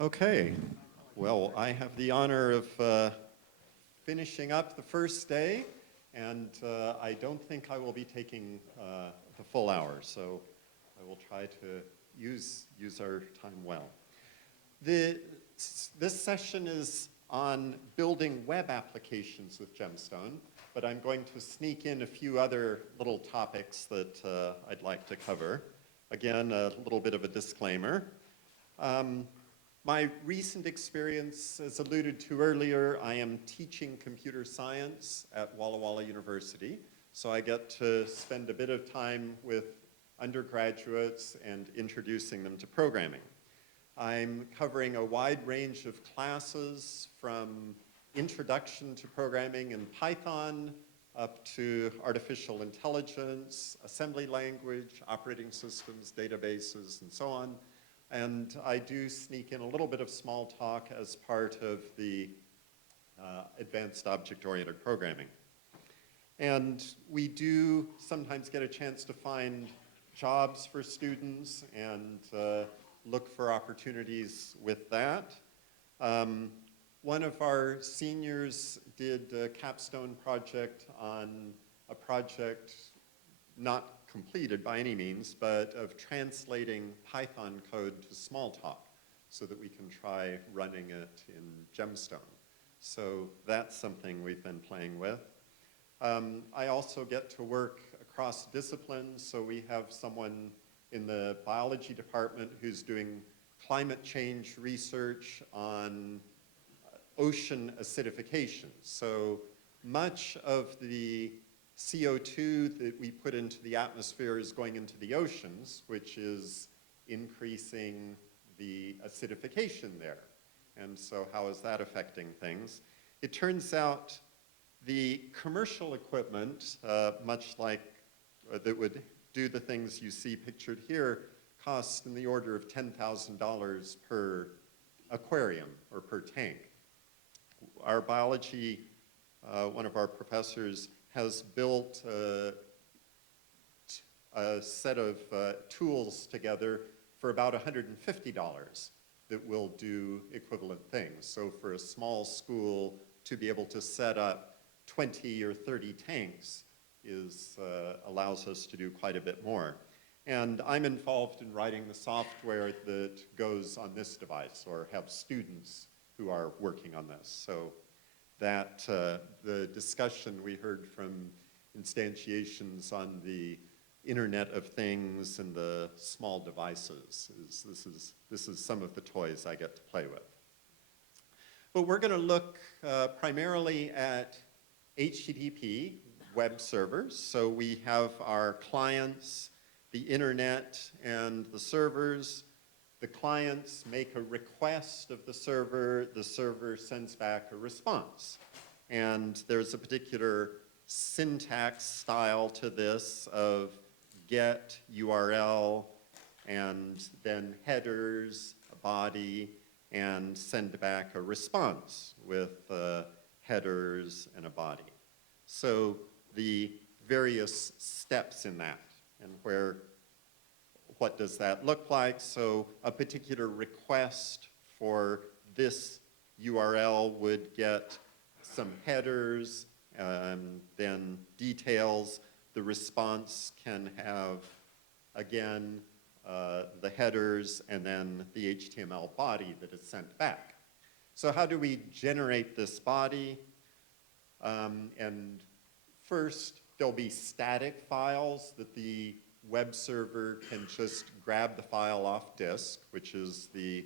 Okay, well, I have the honor of finishing up the first day, and I don't think I will be taking the full hour, so I will try to use our time well. This session is on building web applications with Gemstone, but I'm going to sneak in a few other little topics that I'd like to cover. Again, a little bit of a disclaimer. My recent experience, as alluded to earlier, I am teaching computer science at Walla Walla University, so I get to spend a bit of time with undergraduates and introducing them to programming. I'm covering a wide range of classes from introduction to programming in Python up to artificial intelligence, assembly language, operating systems, databases, and so on. And I do sneak in a little bit of Smalltalk as part of the advanced object-oriented programming. And we do sometimes get a chance to find jobs for students and look for opportunities with that. One of our seniors did a capstone project on a project not completed by any means, but of translating Python code to Smalltalk so that we can try running it in Gemstone. So that's something we've been playing with. I also get to work across disciplines, so we have someone in the biology department who's doing climate change research on ocean acidification. So much of the CO2 that we put into the atmosphere is going into the oceans, which is increasing the acidification there. And so how is that affecting things? It turns out the commercial equipment, much like that would do the things you see pictured here, costs in the order of $10,000 per aquarium or per tank. Our biology, one of our professors has built a set of tools together for about $150 that will do equivalent things. So for a small school to be able to set up 20 or 30 tanks allows us to do quite a bit more. And I'm involved in writing the software that goes on this device, or have students who are working on this. So that the discussion we heard from instantiations on the Internet of Things and the small devices this is some of the toys I get to play with. But we're going to look primarily at HTTP web servers. So we have our clients, the internet, and the servers. The clients make a request of the server sends back a response. And there's a particular syntax style to this of get URL, and then headers, a body, and send back a response with headers and a body. So the various steps in that, and what does that look like? So a particular request for this URL would get some headers, then details. The response can have, again, the headers and then the HTML body that is sent back. So how do we generate this body? And first, there'll be static files that the web server can just grab the file off disk, which is the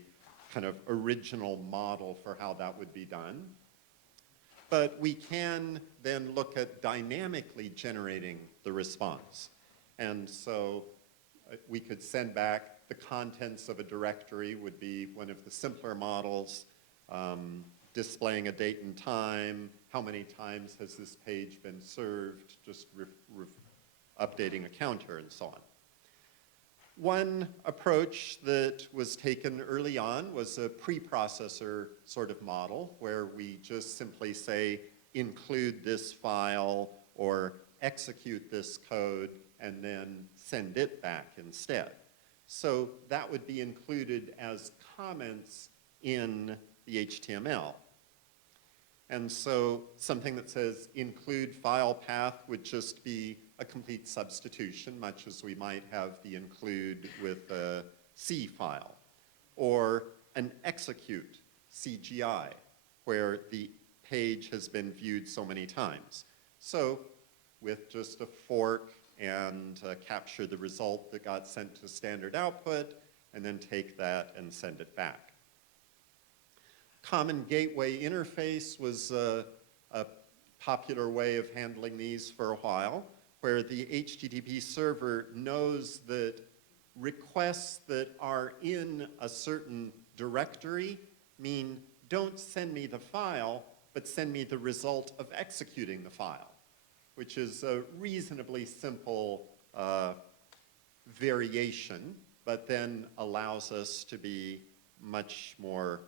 kind of original model for how that would be done. But we can then look at dynamically generating the response. And so we could send back the contents of a directory would be one of the simpler models, displaying a date and time, how many times has this page been served, just updating a counter and so on. One approach that was taken early on was a preprocessor sort of model where we just simply say include this file or execute this code and then send it back instead. So that would be included as comments in the HTML. And so something that says include file path would just be a complete substitution, much as we might have the include with a C file. Or an execute, CGI, where the page has been viewed so many times. So with just a fork and capture the result that got sent to standard output, and then take that and send it back. Common gateway interface was a popular way of handling these for a while, where the HTTP server knows that requests that are in a certain directory mean don't send me the file, but send me the result of executing the file, which is a reasonably simple variation, but then allows us to be much more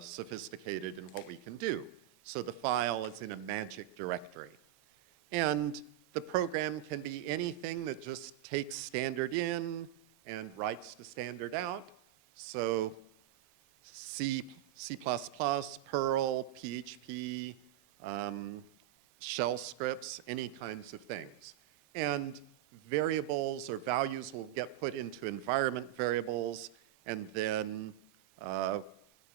sophisticated in what we can do. So the file is in a magic directory. And the program can be anything that just takes standard in and writes to standard out. So C++, Perl, PHP, shell scripts, any kinds of things. And variables or values will get put into environment variables, and then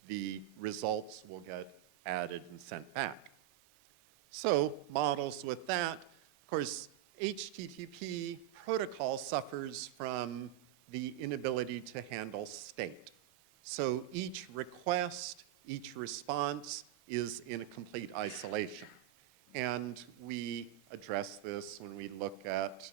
the results will get added and sent back. So models with that, of course, HTTP protocol suffers from the inability to handle state. So each request, each response is in a complete isolation. And we address this when we look at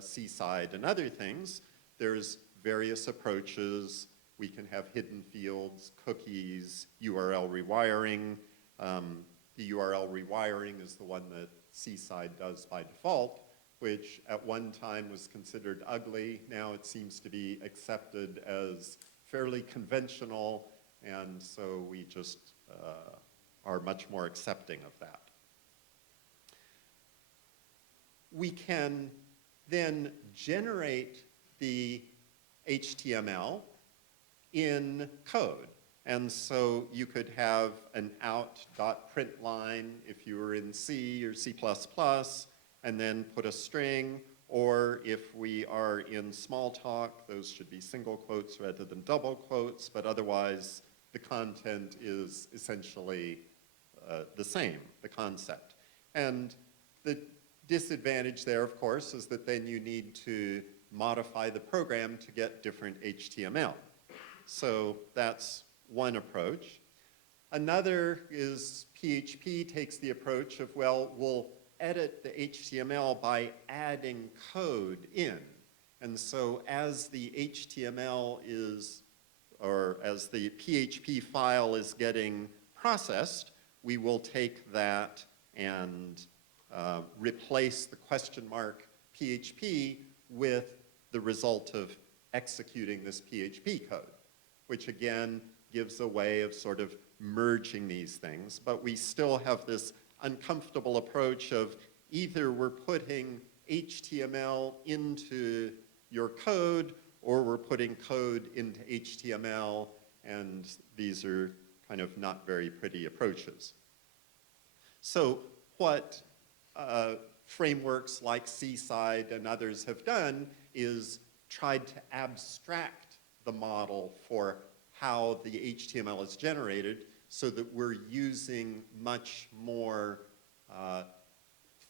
Seaside and other things. There's various approaches. We can have hidden fields, cookies, URL rewiring. The URL rewiring is the one that Seaside does by default, which at one time was considered ugly. Now it seems to be accepted as fairly conventional, and so we just are much more accepting of that. We can then generate the HTML in code. And so you could have an out.println if you were in C or C++, and then put a string, or if we are in Smalltalk, those should be single quotes rather than double quotes, but otherwise the content is essentially the same, the concept. And the disadvantage there, of course, is that then you need to modify the program to get different HTML. So that's one approach. Another is PHP takes the approach of, well, we'll edit the HTML by adding code in. And so as the HTML is, or as the PHP file is getting processed, we will take that and replace the question mark PHP with the result of executing this PHP code, which again gives a way of sort of merging these things. But we still have this uncomfortable approach of either we're putting HTML into your code or we're putting code into HTML, and these are kind of not very pretty approaches. So what frameworks like Seaside and others have done is tried to abstract the model for how the HTML is generated so that we're using much more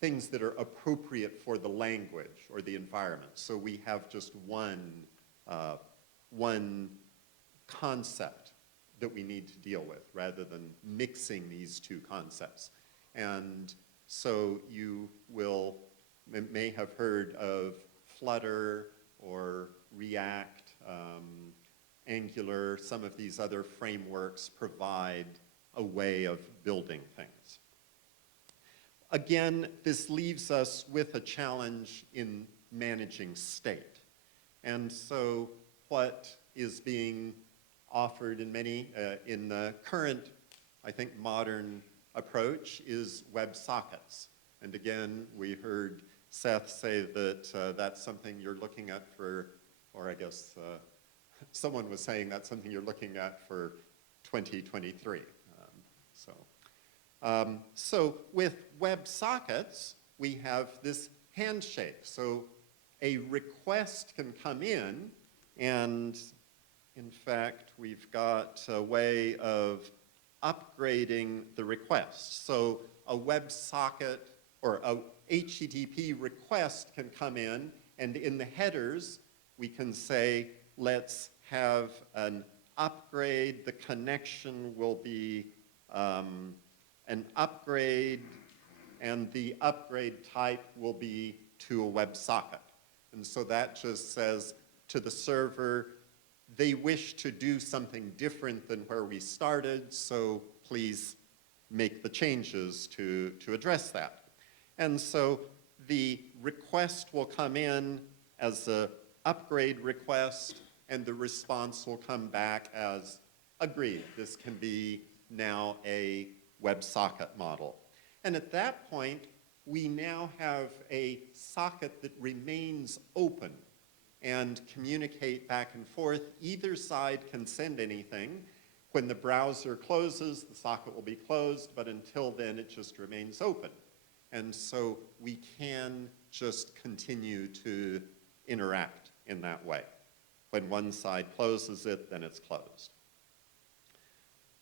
things that are appropriate for the language or the environment. So we have just one concept that we need to deal with rather than mixing these two concepts. And so you may have heard of Flutter or React, Angular. Some of these other frameworks provide a way of building things. Again, this leaves us with a challenge in managing state. And so what is being offered in many, in the current, I think, modern approach is WebSockets. And again, we heard Seth say that that's something you're looking at for, or I guess someone was saying that's something you're looking at for 2023. So with WebSockets, we have this handshake. So a request can come in, and in fact, we've got a way of upgrading the request. So a WebSocket or a HTTP request can come in, and in the headers, we can say, let's have an upgrade. The connection will be an upgrade, and the upgrade type will be to a WebSocket. And so that just says to the server, they wish to do something different than where we started, so please make the changes to address that. And so the request will come in as an upgrade request, and the response will come back as agreed. This can be now a WebSocket model. And at that point, we now have a socket that remains open and communicate back and forth. Either side can send anything. When the browser closes, the socket will be closed, but until then, it just remains open. And so we can just continue to interact in that way. When one side closes it, then it's closed.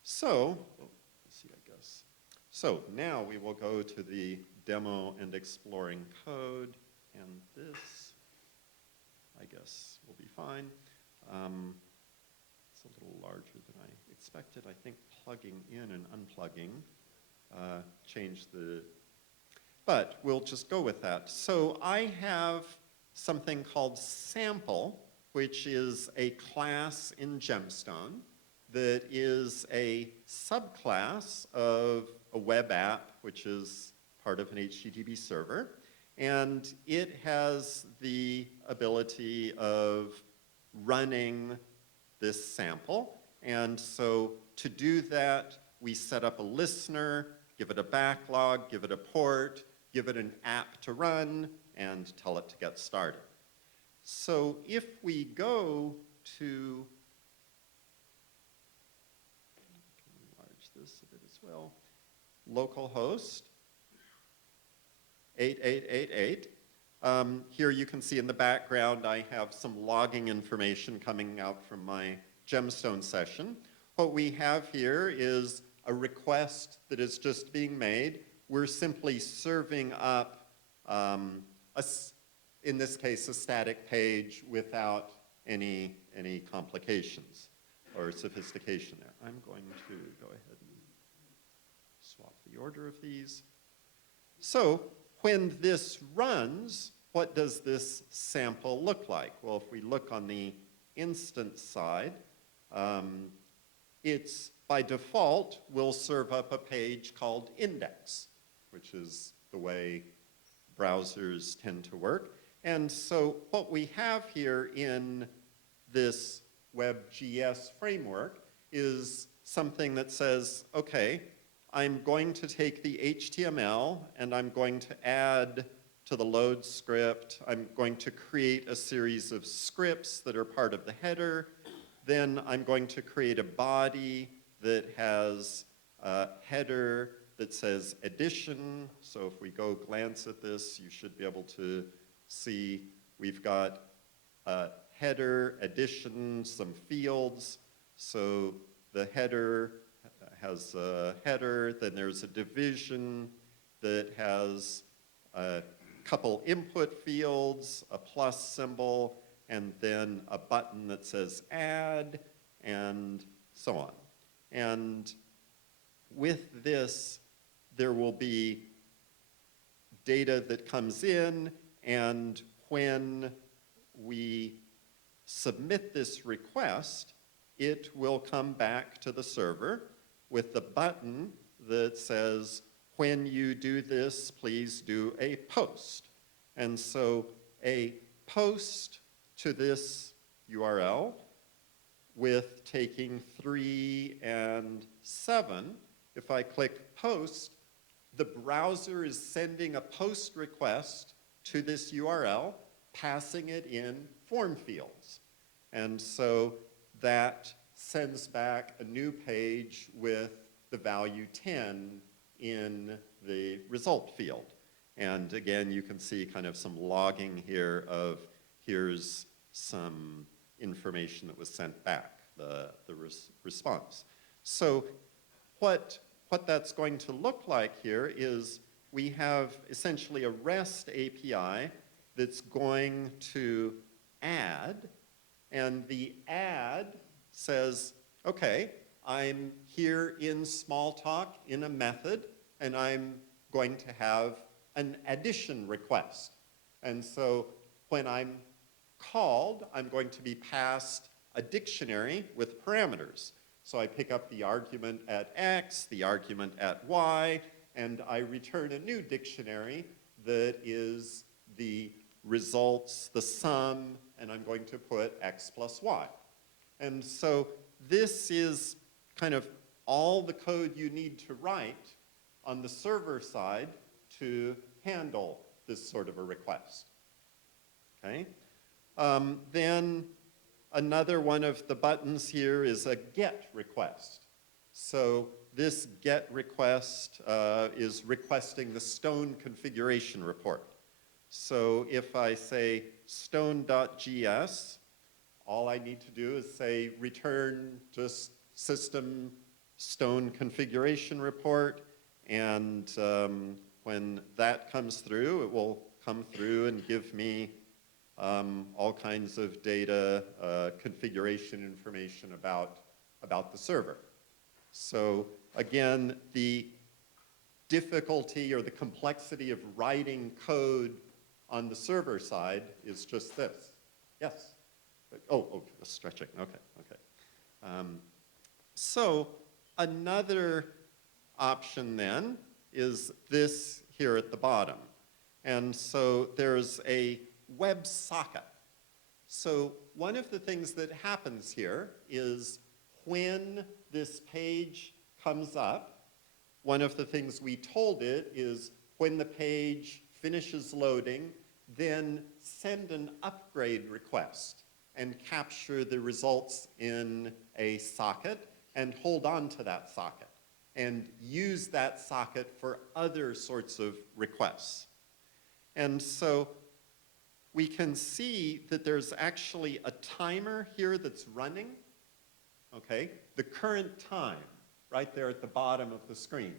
So, let's see, I guess. So now we will go to the demo and exploring code, and this, I guess, will be fine. It's a little larger than I expected. I think plugging in and unplugging changed the, but we'll just go with that. So I have something called sample, which is a class in Gemstone that is a subclass of a web app, which is part of an HTTP server. And it has the ability of running this sample. And so to do that, we set up a listener, give it a backlog, give it a port, give it an app to run, and tell it to get started. So if we go to, I can enlarge this a bit as well, localhost 8888. Here you can see in the background I have some logging information coming out from my Gemstone session. What we have here is a request that is just being made. We're simply serving up, in this case, a static page without any complications or sophistication there. I'm going to go ahead and swap the order of these. So when this runs, what does this sample look like? Well, if we look on the instance side, it's by default will serve up a page called index, which is the way browsers tend to work. And so what we have here in this WebGS framework is something that says, okay, I'm going to take the HTML and I'm going to add to the load script. I'm going to create a series of scripts that are part of the header. Then I'm going to create a body that has a header that says edition. So if we go glance at this, you should be able to see we've got a header, edition, some fields. So the header has a header, then there's a division that has a couple input fields, a plus symbol, and then a button that says add, and so on. And with this, there will be data that comes in, and when we submit this request, it will come back to the server with the button that says, when you do this, please do a post. And so a post to this URL with taking 3 and 7, if I click post, the browser is sending a post request to this URL, passing it in form fields. And so that sends back a new page with the value 10 in the result field. And again, you can see kind of some logging here of here's some information that was sent back, the response. So what that's going to look like here is we have essentially a REST API that's going to add, and the add says, okay, I'm here in Smalltalk in a method, and I'm going to have an addition request. And so when I'm called, I'm going to be passed a dictionary with parameters. So I pick up the argument at X, the argument at Y, and I return a new dictionary that is the results, the sum, and I'm going to put X plus Y. And so this is kind of all the code you need to write on the server side to handle this sort of a request. Okay? Then another one of the buttons here is a GET request. So this GET request is requesting the stone configuration report. So if I say stone.gs, all I need to do is say return just system stone configuration report, and when that comes through, it will come through and give me all kinds of data, configuration information about the server. So again, the difficulty or the complexity of writing code on the server side is just this. Yes? Oh, stretching, okay. So another option then is this here at the bottom. And so there's a WebSocket. So one of the things that happens here is when this page comes up, one of the things we told it is when the page finishes loading, then send an upgrade request and capture the results in a socket and hold on to that socket and use that socket for other sorts of requests. And so we can see that there's actually a timer here that's running, okay? The current time, right there at the bottom of the screen,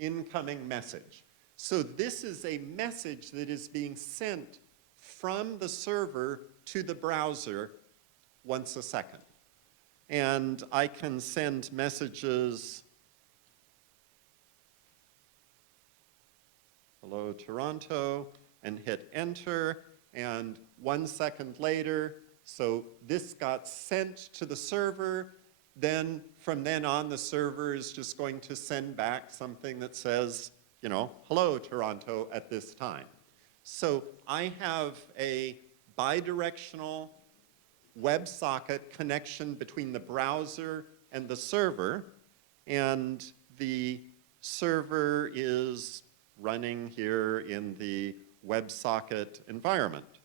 incoming message. So this is a message that is being sent from the server to the browser once a second. And I can send messages, hello Toronto, and hit enter, and 1 second later, so this got sent to the server, then from then on the server is just going to send back something that says, you know, hello Toronto at this time. So I have a bidirectional WebSocket connection between the browser and the server, and the server is running here in the WebSocket environment.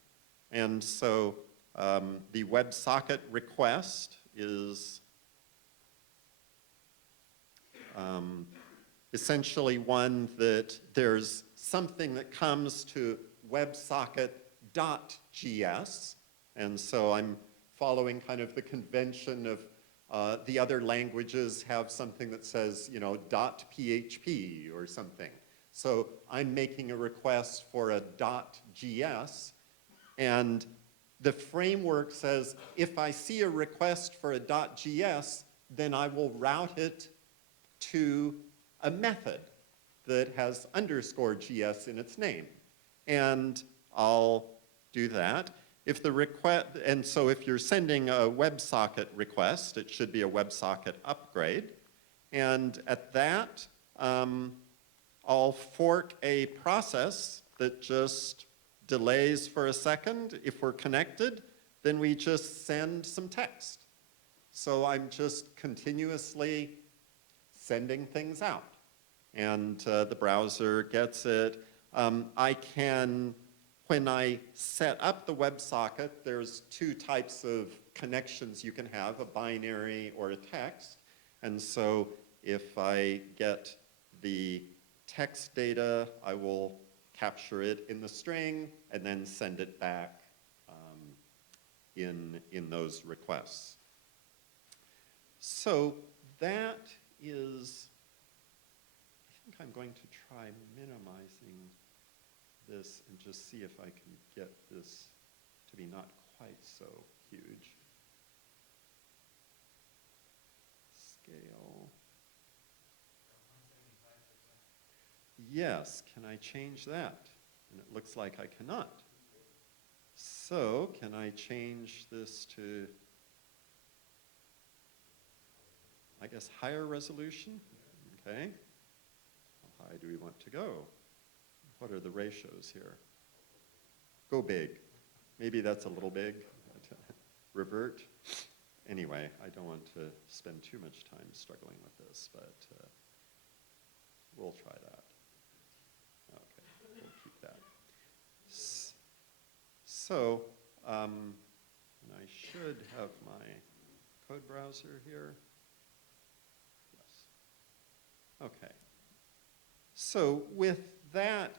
And so the WebSocket request is essentially one that there's something that comes to WebSocket.gs, and so I'm following kind of the convention of the other languages have something that says, you know, .php or something. So I'm making a request for a .gs, and the framework says if I see a request for a .gs, then I will route it to a method that has _gs in its name. And I'll do that. If the request, and so if you're sending a WebSocket request, it should be a WebSocket upgrade. And at that, I'll fork a process that just delays for a second. If we're connected, then we just send some text. So I'm just continuously sending things out. And the browser gets it. I can, when I set up the WebSocket, there's two types of connections you can have, a binary or a text. And so if I get the text data, I will capture it in the string and then send it back in those requests. So that is, I think I'm going to try minimizing this and just see if I can get this to be not quite so huge. Scale. Yes, can I change that? And it looks like I cannot. So can I change this to, I guess, higher resolution? Okay. How high do we want to go? What are the ratios here? Go big. Maybe that's a little big. Revert. Anyway, I don't want to spend too much time struggling with this, but we'll try that. Okay, we'll keep that. So, and I should have my code browser here. Yes. Okay. So with that,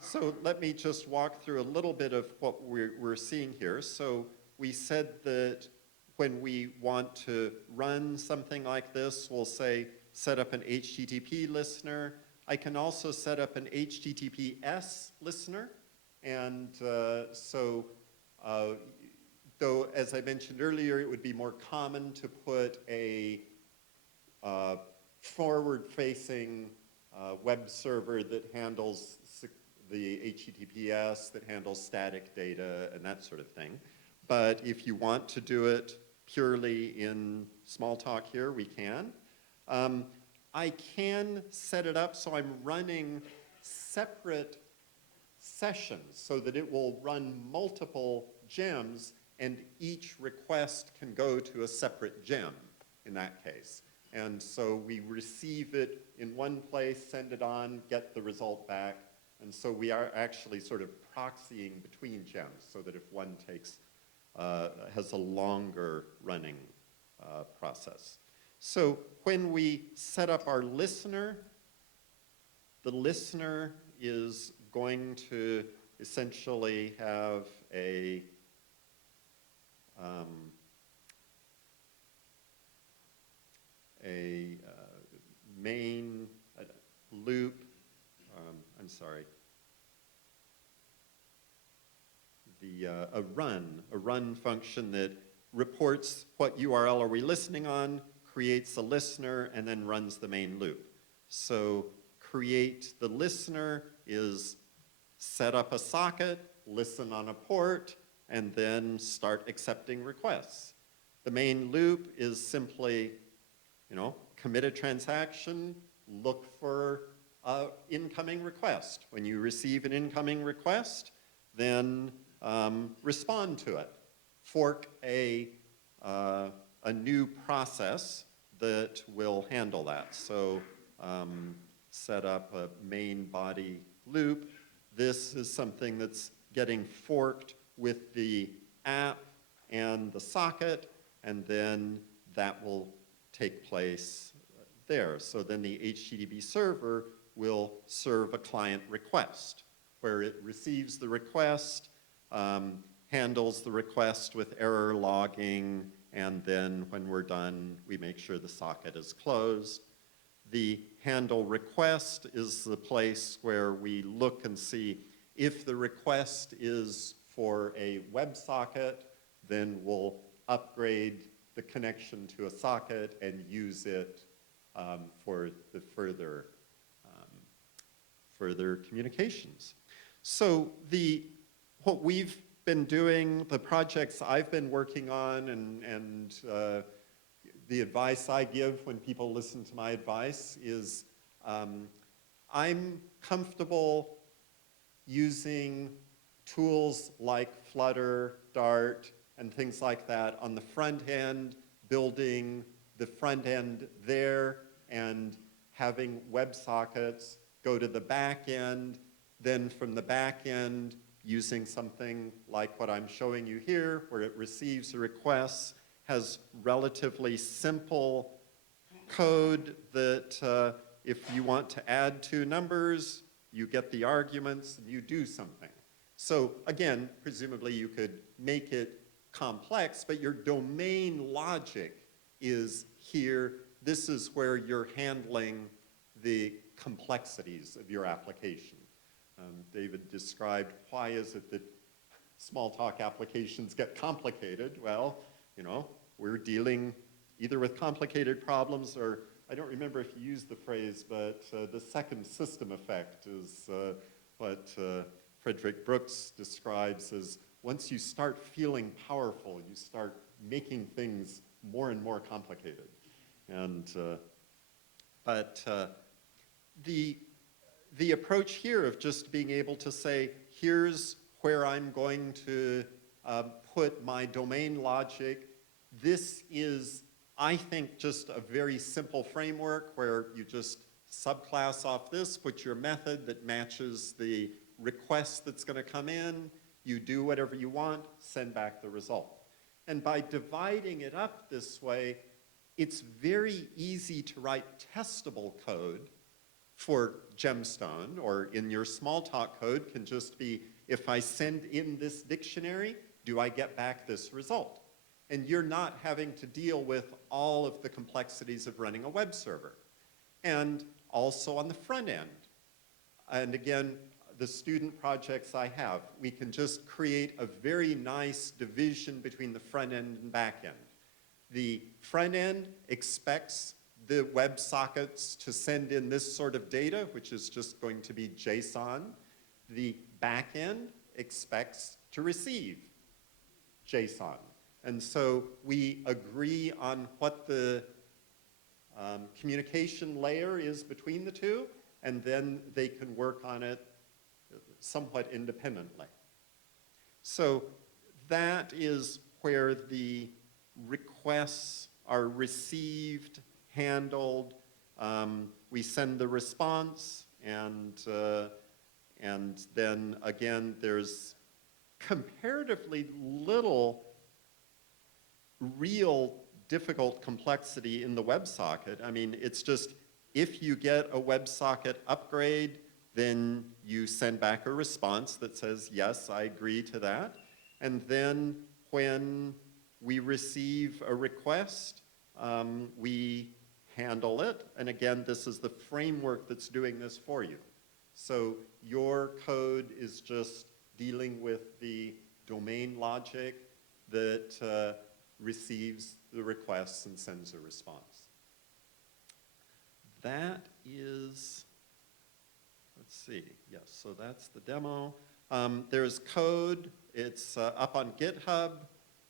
so let me just walk through a little bit of what we're seeing here. So we said that when we want to run something like this, we'll say set up an HTTP listener. I can also set up an HTTPS listener. And so, though as I mentioned earlier, it would be more common to put a forward-facing web server that handles the HTTPS, that handles static data, and that sort of thing. But if you want to do it purely in Smalltalk here, we can. I can set it up so I'm running separate sessions so that it will run multiple gems and each request can go to a separate gem in that case. And so we receive it in one place, send it on, get the result back. And so we are actually sort of proxying between gems so that if one takes, has a longer running process. So when we set up our listener, the listener is going to essentially have a main loop, a run function that reports what URL are we listening on, creates a listener, and then runs the main loop. So create the listener is set up a socket, listen on a port, and then start accepting requests. The main loop is simply, commit a transaction, look for an incoming request. When you receive an incoming request, then respond to it. Fork a new process that will handle that. So set up a main body loop. This is something that's getting forked with the app and the socket, and then that will take place there. So then the HTTP server will serve a client request, where it receives the request, handles the request with error logging, and then when we're done, we make sure the socket is closed. The handle request is the place where we look and see if the request is for a WebSocket, then we'll upgrade the connection to a socket and use it for the further communications. So what we've been doing, the projects I've been working on, and the advice I give when people listen to my advice is I'm comfortable using tools like Flutter, Dart, and things like that on the front end, building the front end there, and having WebSockets go to the back end. Then from the back end, using something like what I'm showing you here, where it receives a request, has relatively simple code that if you want to add two numbers, you get the arguments and you do something. So again, presumably you could make it complex, but your domain logic is here. This is where you're handling the complexities of your application. David described why is it that Smalltalk applications get complicated. Well, you know, we're dealing either with complicated problems or, I don't remember if you used the phrase, but the second system effect is what Frederick Brooks describes as once you start feeling powerful, you start making things more and more complicated. And, the approach here of just being able to say, here's where I'm going to put my domain logic. This is, I think, just a very simple framework where you just subclass off this, put your method that matches the request that's going to come in, you do whatever you want, send back the result. And by dividing it up this way, it's very easy to write testable code for Gemstone, or in your Smalltalk code can just be, if I send in this dictionary, do I get back this result? And you're not having to deal with all of the complexities of running a web server. And also on the front end. And again, the student projects I have, we can just create a very nice division between the front end and back end. The front end expects the web sockets to send in this sort of data, which is just going to be JSON. The back end expects to receive JSON. And so we agree on what the communication layer is between the two, and then they can work on it somewhat independently. So that is where the requests are received, handled. We send the response, and then again, there's comparatively little real difficult complexity in the WebSocket. I mean, it's just if you get a WebSocket upgrade, then you send back a response that says, yes, I agree to that. And then when we receive a request, we handle it. And again, this is the framework that's doing this for you. So your code is just dealing with the domain logic that receives the requests and sends a response. That is, let's see, yes, so that's the demo. There's code, it's up on GitHub,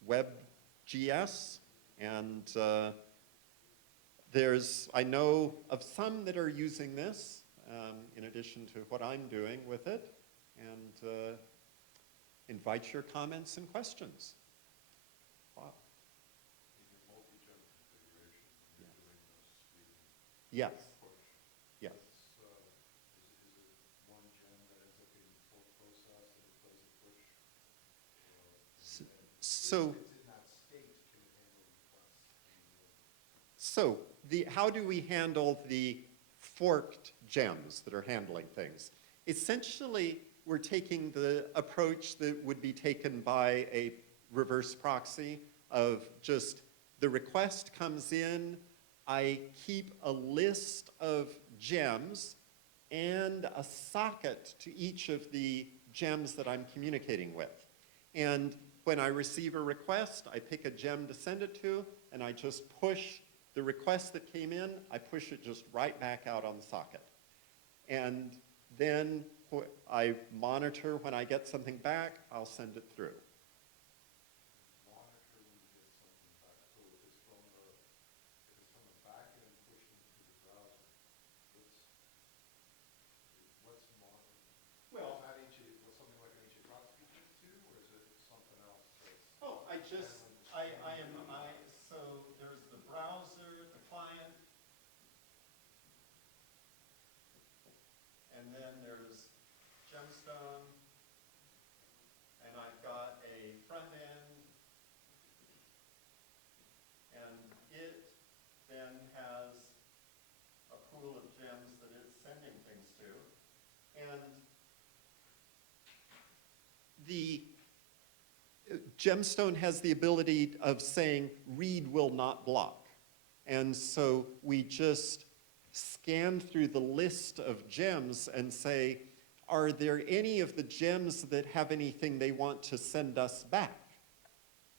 WebGS, and I know of some that are using this in addition to what I'm doing with it, and invite your comments and questions. Wow. In your multi-gem configuration, you're doing this Yes. push. Yes. Is it one gem that ends up getting processed and it does the push? So, if it's in that state, can it handle requests? so how do we handle the forked gems that are handling things? Essentially, we're taking the approach that would be taken by a reverse proxy of just the request comes in, I keep a list of gems and a socket to each of the gems that I'm communicating with. And when I receive a request, I pick a gem to send it to, and I just push the request that came in, I push it just right back out on the socket. And then I monitor when I get something back, I'll send it through. Monitor when you get something back. So if it's from the back end pushing it to the browser, what's monitoring? Well, Is that something like an HTTP feature too, or is it something else that's oh, so there's the browser, the client, and then there's Gemstone, the Gemstone has the ability of saying, read will not block. And so we just scan through the list of gems and say, are there any of the gems that have anything they want to send us back?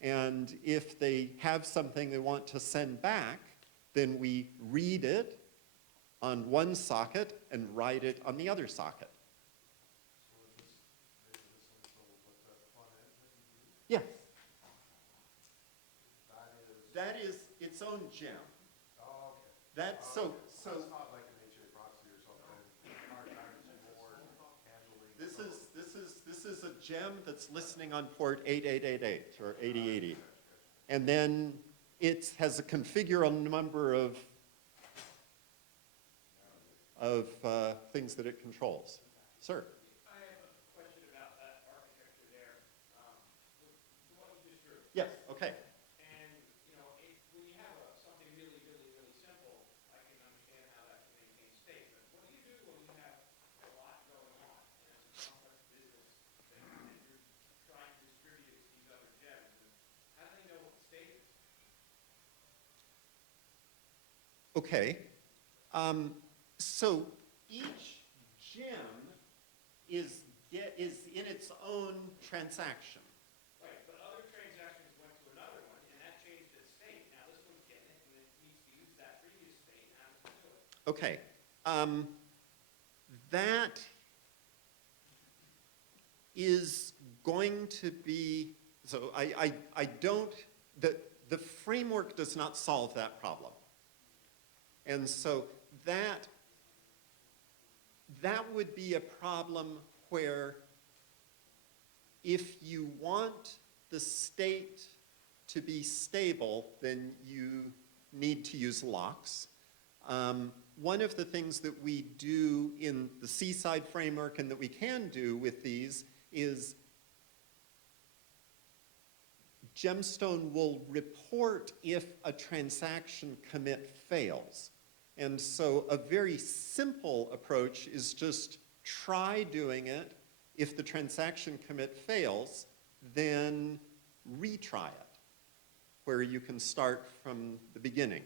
And if they have something they want to send back, then we read it on one socket and write it on the other socket. So is this, maybe this one's so, what's that front end that you use? Yes, That is, that is its own gem. oh, okay. That's Okay. so It's not like an HA proxy or something, hard times more handling. this is a gem that's listening on port 8888 or 8080. And then it has a configurable number of things that it controls. Sir? I have a question about that architecture there, the one you just drew. Yes, okay. And, you know, when you have something really, really, really simple, I can understand how that can maintain state. But what do you do when you have a lot going on and it's a complex business thing and you're trying to distribute it to these other gems? And how do they know what the state is? Okay. So each gem is in its own transaction. Right, but other transactions went to another one and that changed its state. Now this one's getting it and it needs to use that previous state. How does it do it? Okay. That is going to be, so I don't, the framework does not solve that problem. And so that would be a problem where if you want the state to be stable, then you need to use locks. One of the things that we do in the Seaside framework and that we can do with these is Gemstone will report if a transaction commit fails. And so a very simple approach is just try doing it. If the transaction commit fails, then retry it, where you can start from the beginning.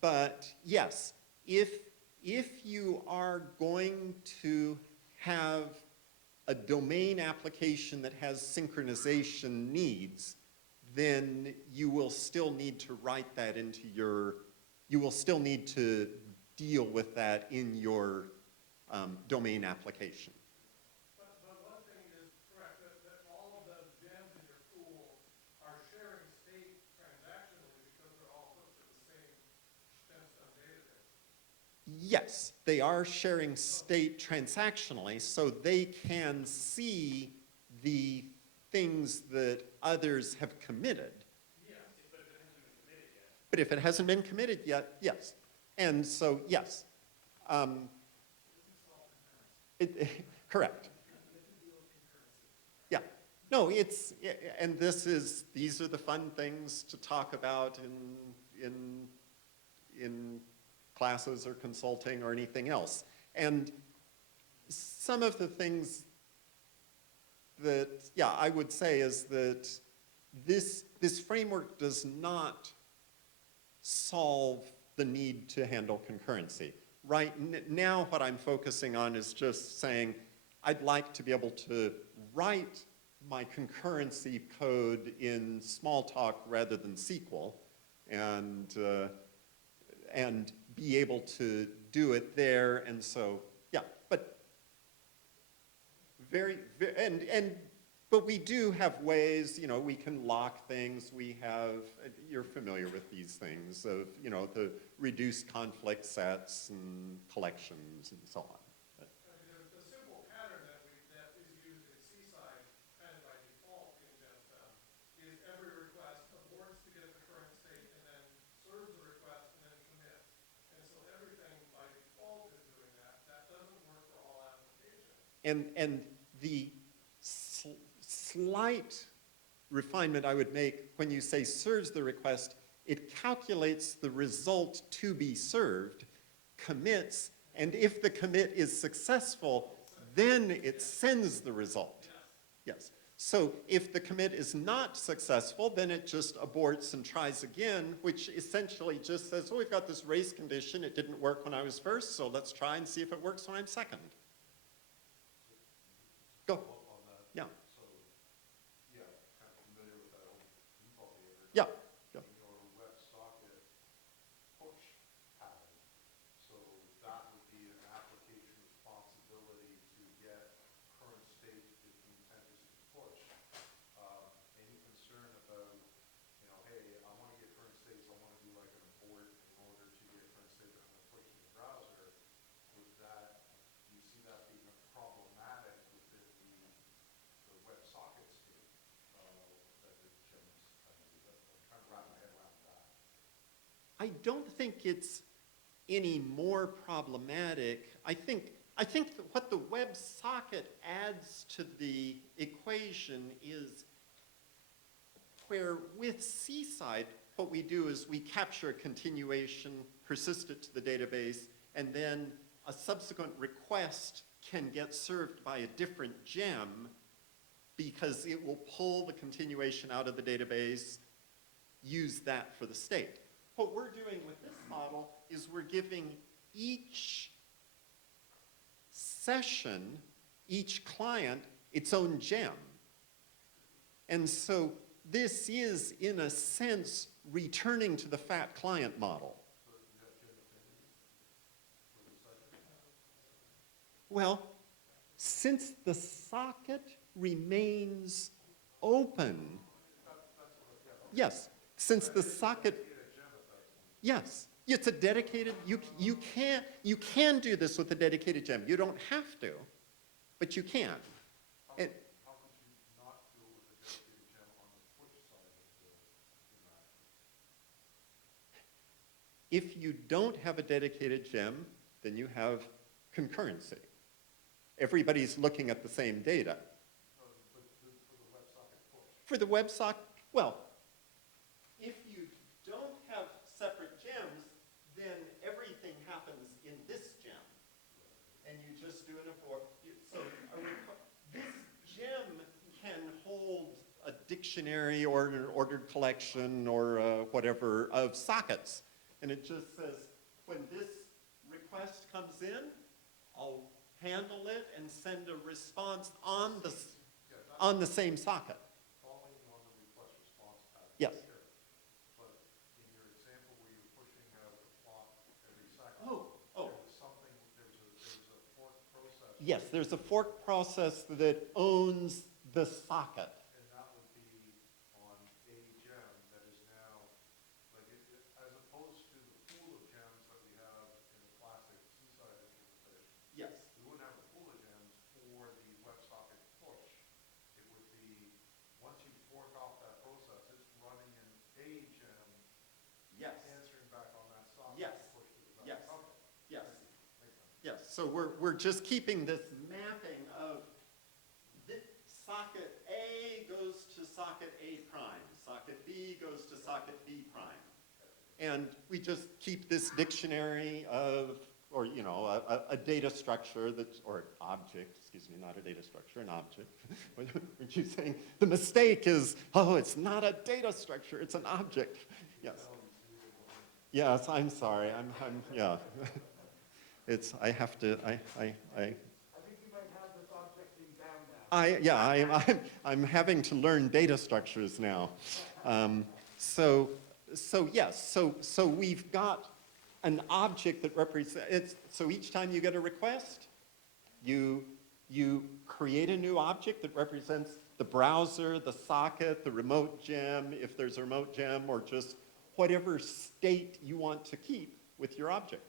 But yes, if you are going to have a domain application that has synchronization needs, then you will still need to write that into your, you will still need to deal with that in your domain application. But one thing is correct, that all of the gems in your pool are sharing state transactionally because they're all hooked to the same gemstone database. Yes, they are sharing state transactionally, so they can see the things that others have committed. Yes, but if it hasn't been committed yet. But if it hasn't been committed yet, yes. And so, yes. Correct. Yeah. No, it's, and these are the fun things to talk about in classes or consulting or anything else. And some of the things that, yeah, I would say is that this framework does not solve the need to handle concurrency. Right now, what I'm focusing on is just saying, I'd like to be able to write my concurrency code in Smalltalk rather than SQL, and be able to do it there. And so, yeah, but but we do have ways, you know, we can lock things. We have, you're familiar with these things of, you know, the reduced conflict sets and collections and so on. The simple pattern that is used in Seaside, kind of by default in Gemstone, is every request aborts to get the current state and then serves the request and then commits. And so everything by default is doing that. That doesn't work for all applications. And the slight refinement I would make when you say serves the request, it calculates the result to be served, commits, and if the commit is successful, then it sends the result. Yeah, Yes. So if the commit is not successful, then it just aborts and tries again, which essentially just says, oh, we've got this race condition. It didn't work when I was first, so let's try and see if it works when I'm second. Go. Follow up on that. Yeah. So, yeah, kind of familiar with that whole default behavior. Yeah. Yeah. In your WebSocket push pattern, so that would be an application responsibility to get current state if the intent is to push. Any concern about, hey, I want to get current state, so I want to do like an abort in order to get current state that I'm going to push in the browser. Would that, do you see that being problematic within the WebSocket state that the Jim's trying to do? I'm trying to wrap my head around that. I don't think it's any more problematic. I think that what the WebSocket adds to the equation is where with Seaside, what we do is we capture a continuation, persist it to the database, and then a subsequent request can get served by a different gem because it will pull the continuation out of the database, use that for the state. What we're doing with this model is we're giving each session, each client, its own gem. And so this is, in a sense, returning to the fat client model. So is that gem affinity for the session? Well, since the socket remains open, yes, since the socket, yes, it's a dedicated, you can do this with a dedicated gem. You don't have to, but you can. And How could you not do it with a dedicated gem on the push side of the interaction? if you don't have a dedicated gem, then you have concurrency. Everybody's looking at the same data. No, but for the WebSocket push. For the WebSocket, well, if you don't have separate gems, then everything happens in this gem. And you just do an abort. So this gem can hold a dictionary or an ordered collection or whatever of sockets. And it just says, when this request comes in, I'll handle it and send a response on the same socket. Following on the request response pattern. Yes. Here. But in your example where you're pushing out the clock every second. Oh. There was something, there was a fork process. Yes, there's a fork process that owns the socket. And that would be on a gem that is now, like, as opposed to the pool of gems that we have in the classic Seaside implementation. Yes. We wouldn't have a pool of gems for the WebSocket push. It would be, once you fork off that process, it's running in a gem, Yes. answering back on that socket Yes. to push to the back. Yes. Okay. Yes. Makes sense. Yes. So we're just keeping this mapping of this socket A goes to socket A prime. Socket B goes to socket B prime. And we just keep this dictionary of, or a data structure that's, or object, excuse me, not a data structure, an object. Weren't you saying the mistake is, oh, it's not a data structure, it's an object. Yes. Yes, I'm sorry, yeah. I have to, I think you might have this object thing down now. I'm having to learn data structures now. So we've got an object that represents, so each time you get a request, you create a new object that represents the browser, the socket, the remote gem, if there's a remote gem, or just whatever state you want to keep with your object.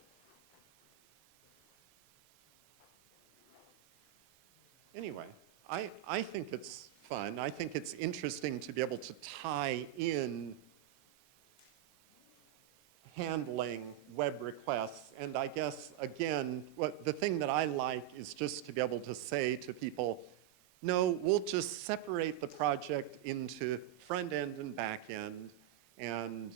Anyway, I think it's fun. I think it's interesting to be able to tie in handling web requests. And I guess, again, the thing that I like is just to be able to say to people, no, we'll just separate the project into front end and back end. And,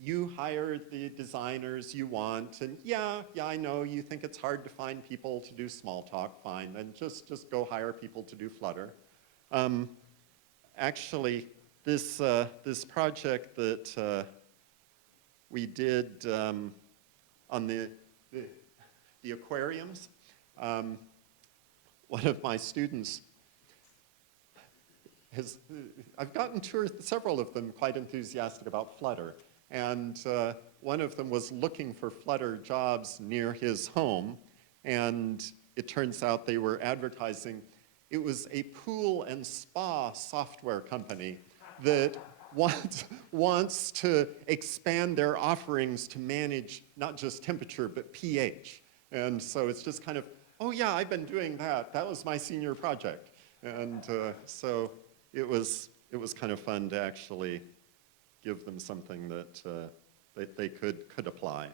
you hire the designers you want, and yeah, I know you think it's hard to find people to do Smalltalk, fine, then just go hire people to do Flutter. Actually, this project that we did on the aquariums, one of my students I've gotten several of them quite enthusiastic about Flutter. And one of them was looking for Flutter jobs near his home. And it turns out they were advertising. It was a pool and spa software company that wants to expand their offerings to manage not just temperature, but pH. And so it's just kind of, oh yeah, I've been doing that. That was my senior project. And so it was kind of fun to actually give them something that they could apply.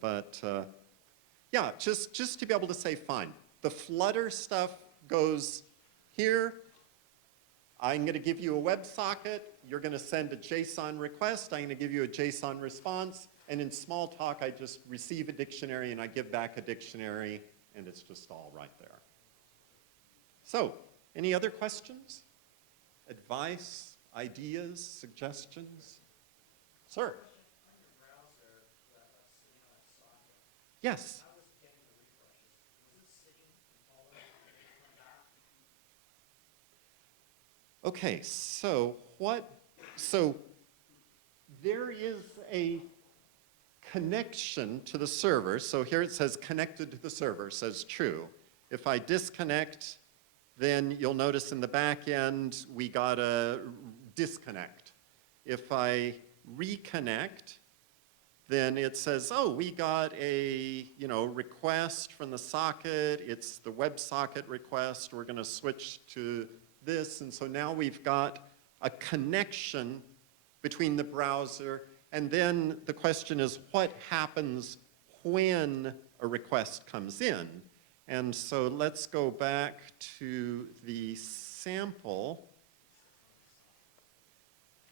But yeah, just to be able to say, fine, the Flutter stuff goes here. I'm going to give you a WebSocket. You're going to send a JSON request. I'm going to give you a JSON response. And in Smalltalk, I just receive a dictionary and I give back a dictionary, and it's just all right there. So, any other questions? Advice, ideas, suggestions? Sir? On your browser, that's sitting on that socket. Yes. How was it getting the refreshes? Was it sitting and falling and then come back? Okay, so there is a connection to the server. So here it says connected to the server, says true. If I disconnect, then you'll notice in the back end, we got a disconnect. If I reconnect, then it says, oh, we got a request from the socket. It's the WebSocket request. We're going to switch to this. And so now we've got a connection between the browser. And then the question is, what happens when a request comes in? And so let's go back to the sample.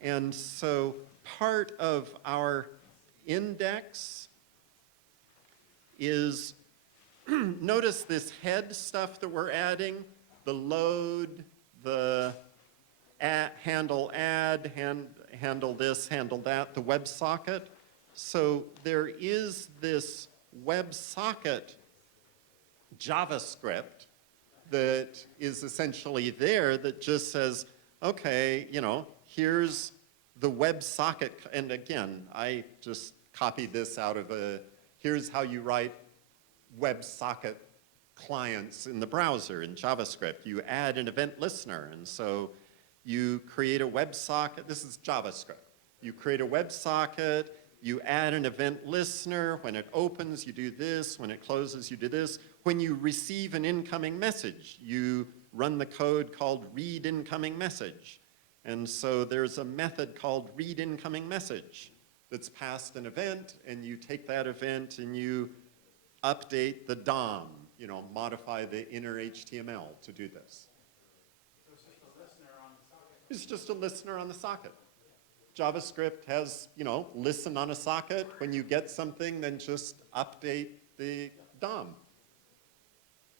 And so part of our index is, notice this head stuff that we're adding, the load, the handle add, handle this, handle that, the WebSocket. So there is this WebSocket JavaScript that is essentially there that just says, okay, here's the WebSocket. And again, I just copied this out of here's how you write WebSocket clients in the browser in JavaScript. You add an event listener, and so you create a WebSocket. This is JavaScript. You create a WebSocket, you add an event listener. When it opens, you do this. When it closes, you do this. When you receive an incoming message, you run the code called read incoming message. And so there's a method called read incoming message that's passed an event, and you take that event and you update the DOM, modify the inner HTML to do this. So it's just a listener on the socket. It's just a listener on the socket. JavaScript has, listen on a socket. When you get something, then just update the DOM.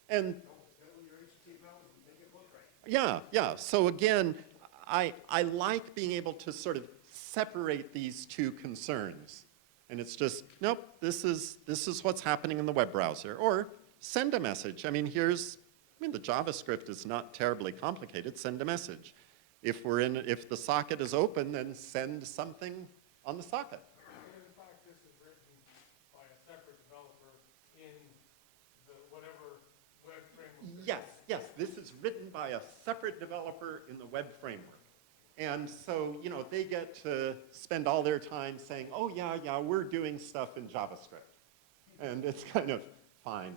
And yeah. So again, I like being able to sort of separate these two concerns. And it's just, nope, this is what's happening in the web browser. Or send a message. The JavaScript is not terribly complicated. Send a message. If the socket is open, then send something on the socket. And in fact, this is written by a separate developer in the whatever web framework. Yes, this is written by a separate developer in the web framework. And so, they get to spend all their time saying, oh yeah, we're doing stuff in JavaScript. And it's kind of fine,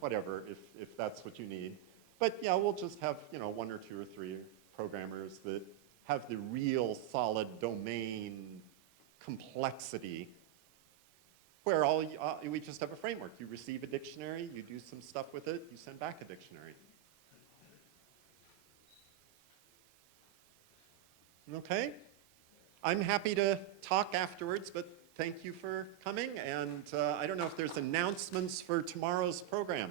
whatever, if that's what you need. But yeah, we'll just have, 1 or 2 or 3 programmers that have the real solid domain complexity where we just have a framework. You receive a dictionary, you do some stuff with it, you send back a dictionary. Okay? I'm happy to talk afterwards, but thank you for coming. And I don't know if there's announcements for tomorrow's program.